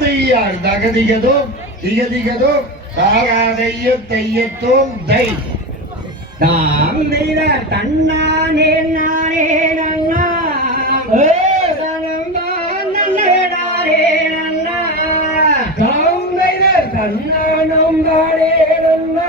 தையார் தகதிகதும் திகதிகதும் தாராதையும் தையத்தும் தை. தாம் தெய்வ தன்னானே நானே நன்னா தனம் நன்னே நானே நன்னா தன்னானம் நன்னா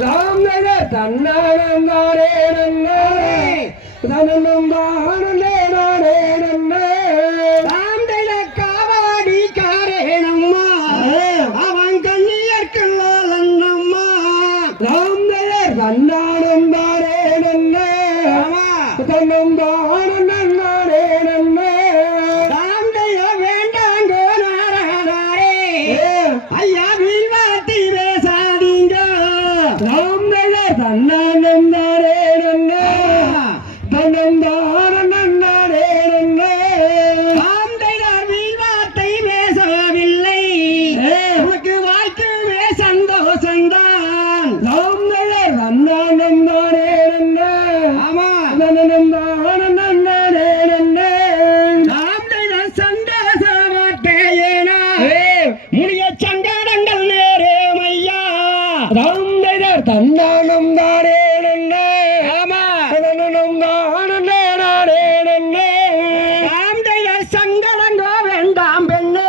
ராம் தெய்வ தன்னானம் தானே நன்னா அதனும் நானே நானே நன்னா தாம் தெய்வ காவாடி காரேனம்மா அவன் கண்ணியற்கல்லால் அம்மா தன்னானம் தானே நன்னா ஆமா தன்னம் தானம் நானே நன்னா சங்கடங்கோ வேண்டாம் பெண்ணே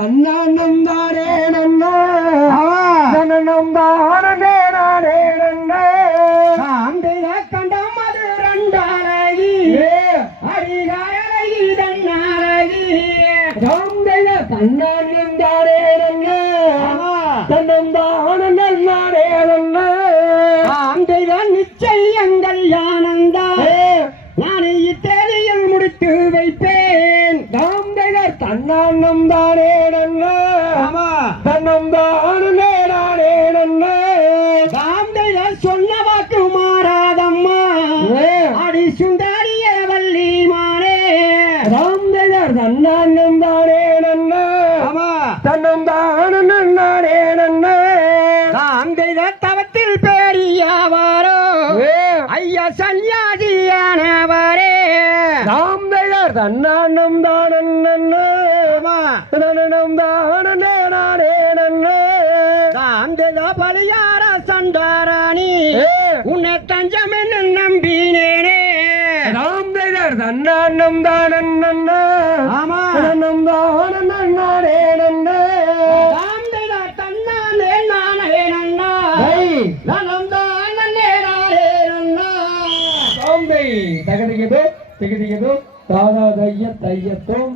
தானே நன்னா தன்னம் தானே நானே நன்னா ராம் தெய்வ கண்டம் அது ரெண்டானாகி அடிகாரகி தன்னாரகி ராம் தெய்வ தன்னானம் தானே நன்னா தன்னம் தானம் நானே நன்னா தன்னானம் தானே நன்னா. தன்னம் தானே நானே நன்னா. தெய்வ சொன்ன வாக்கு மாறாதம்மா. அடி சுந்தரிய வள்ளி மானே ராம் தெய்வ தன்னானம் தானே நன்னா. தன்னம் தானம் நானே நன்னா. ராம் தெய்வ தவத்தில் பெரியவாரோ ஐயா சன்னியாசியானவரே. ராம் தெய்வ தன்னானம் தானம் பலியார சண்டாராணி உன்னை தஞ்சம் என்று நம்பினேனே ராம் தெய்வ தன்னானம் தானம் நன்னா ஆமா ராம் தன்னானே நானே நலம் தானே நானே நன்னா சாம்பை தகதிக்குது திகதிகதும் தாதா தைய தையத்தும்.